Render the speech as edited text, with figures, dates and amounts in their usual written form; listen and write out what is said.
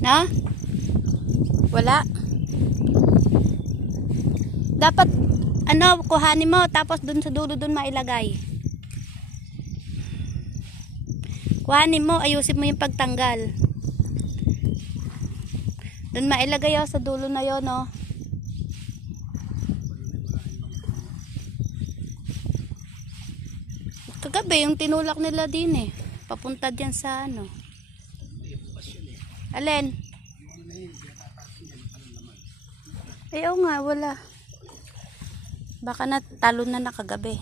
Na? Wala. Dapat ano, kuhanin mo tapos dun sa dulo dun mailagay. Kuhanin mo, ayusin mo yung pagtanggal. Dun mailagay sa dulo na yon, oh. Kagabi yung tinulak nila din eh. Papunta diyan sa ano. Alin? Oo nga, wala. Baka na talo na nakagabi.